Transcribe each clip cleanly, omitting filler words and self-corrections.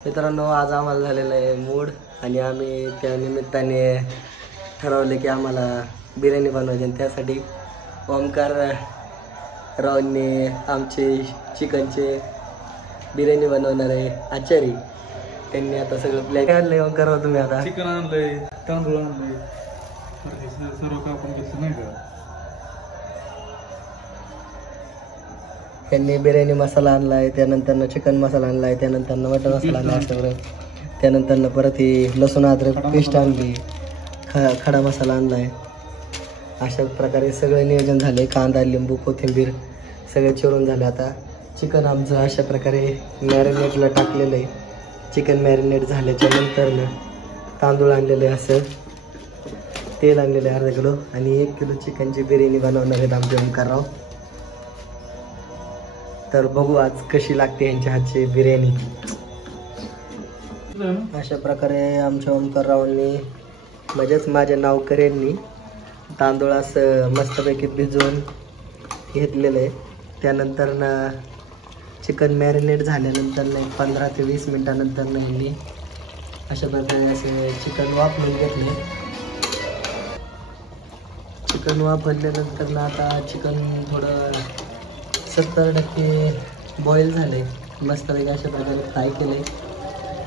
मित्रांनो, आज आम्हाला झालेला आहे मूड आणि आम्ही त्या निमित्ताने ठरवले की आम्हाला बिर्याणी बनवायची आणि त्यासाठी ओमकार रावनी आमचे चिकनचे बिर्याणी बनवणार आहे आचारी. त्यांनी आता सगळं प्लॅन आणलंय. ओमकार राव, तुम्ही आता चिकन आणलंय, तांदूळ आणलंय, सर्व कापून घेतलं नाही का. त्यांनी बिर्याणी मसाला आणलाय, त्यानंतर चिकन मसाला आणलाय, त्यानंतर मटन मसाला आणलाय सगळं, त्यानंतर परत ही लसूण अद्रक पेस्ट आणली, खडा मसाला आणलाय. अशा प्रकारे सगळं नियोजन झालंय. कांदा, लिंबू, कोथिंबीर सगळं चिरून झालं. आता चिकन आमचं अशा प्रकारे मॅरिनेटला टाकलेलं आहे. चिकन मॅरिनेट झाल्याच्या नंतर तांदूळ आणलेले, असं तेल आणलेलं आहे अर्धा किलो आणि 1 किलो चिकनची बिर्याणी बनवणार आहेत आमचे ओमकारराव. तर बघू आज कशी लागते यांच्या हातची बिर्याणी. अशा प्रकारे आमच्या ओमकाररावांनी म्हणजेच माझ्या नावकऱ्यांनी तांदूळ असं मस्तपैकी भिजवून घेतलेलं आहे. त्यानंतर चिकन मॅरिनेट झाल्यानंतर 15 ते 20 मिनटानंतर यांनी अशा प्रकारे असे चिकन वाफवून घेतले. चिकन वाफवल्यानंतर आता चिकन थोडं 70% बॉईल झाले, मस्तपैकी अशा प्रकारे फ्राय केले.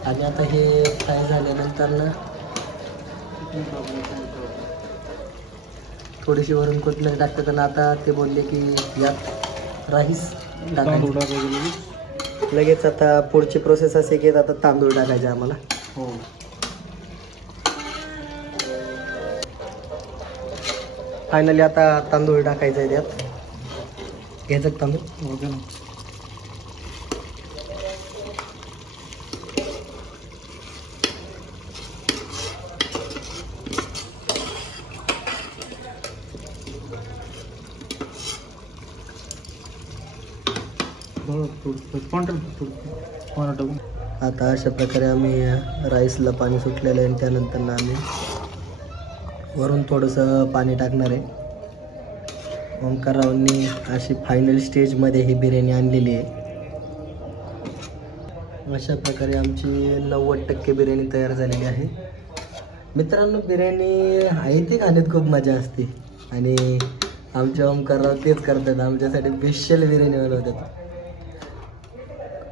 आणि आता हे फ्राय झाल्यानंतर थोडीशी वरून कोथिंबीर टाकतात. आणि आता ते बोलले की यात राईस टाकायचे. लगेच आता पुढची प्रोसेस असे की आता तांदूळ टाकायचे आम्हाला. हो, फायनली आता तांदूळ टाकायचं आहे. त्यात घ्यायचं तांदूळ. ओके ना. आता अशा प्रकारे आम्ही राईसला पाणी सुटलेलं आहे आणि त्यानंतर आम्ही वरून थोडंसं पाणी टाकणार आहे. ओमकाररावांनी अशी फायनल स्टेजमध्ये ही बिर्याणी आणलेली आहे. अशा प्रकारे आमची 90% बिर्याणी तयार झालेली आहे. मित्रांनो, बिर्याणी आहे ते खाण्यात खूप मजा असते आणि आमच्या ओमकारराव तेच करतात. आमच्यासाठी स्पेशल बिर्याणी बनवतात.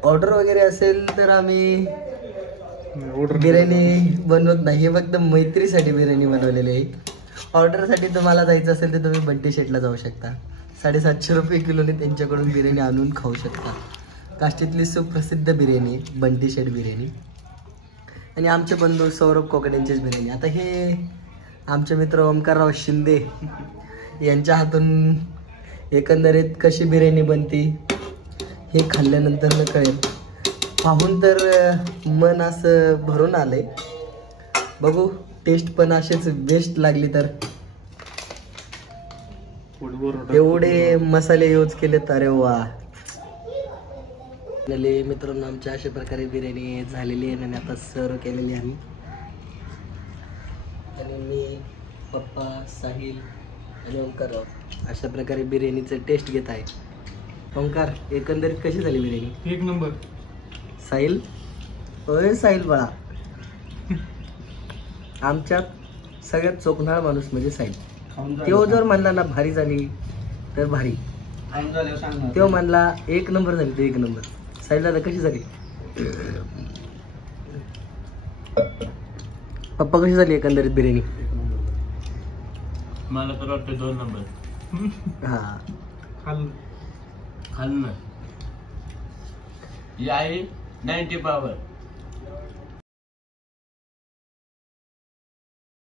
ऑर्डर वगैरे असेल तर आम्ही बिर्याणी बनवत नाही. हे फक्त मैत्रीसाठी बिर्याणी बनवलेली आहे. ऑर्डरसाठी तुम्हाला जायचं असेल तर तुम्ही बंटी शेटला जाऊ शकता. 750 रुपये किलोने त्यांच्याकडून बिर्याणी आणून खाऊ शकता. काष्टीतली सुप्रसिद्ध बिर्याणी बंटी शेट बिर्याणी. आणि आमचे बंधू सौरभ कोकडेंचीच बिर्याणी. आता हे आमचे मित्र ओमकारराव शिंदे यांच्या हातून एकंदरीत कशी बिर्याणी बनती हे खाल्ल्यानंतर कळेल. पाहून तर मन असं भरून आलंय. बघू, टेस्ट पण असेच बेस्ट लागली तर. एवढे मसाले यूज केलेत, अरे वा. मित्रांनो, आमच्या अशा प्रकारे बिर्याणी झालेली आहे आणि आता सर्व केलेली आहे. आणि मी, पप्पा, साहिल आणि ओमकारराव अशा प्रकारे बिर्याणीचं टेस्ट घेत आहे. ओमकार, एकंदरीत कशी झाली बिर्याणी? 1 नंबर. साहिल, होय साहिल बाळा. आमच्यात सगळ्यात चोखणारा माणूस म्हणजे साहिल. तो जर म्हणला ना भारी झाली तर भारी, तो म्हणला 1 नंबर झाली तर 1 नंबर. साहिल दादा, कशी झाली? पप्पा, कशी झाली एकंदरीत बिर्याणी? मला तर वाटतं 2 नंबर. हा, खाल्लं. ही आहे 90 पावर.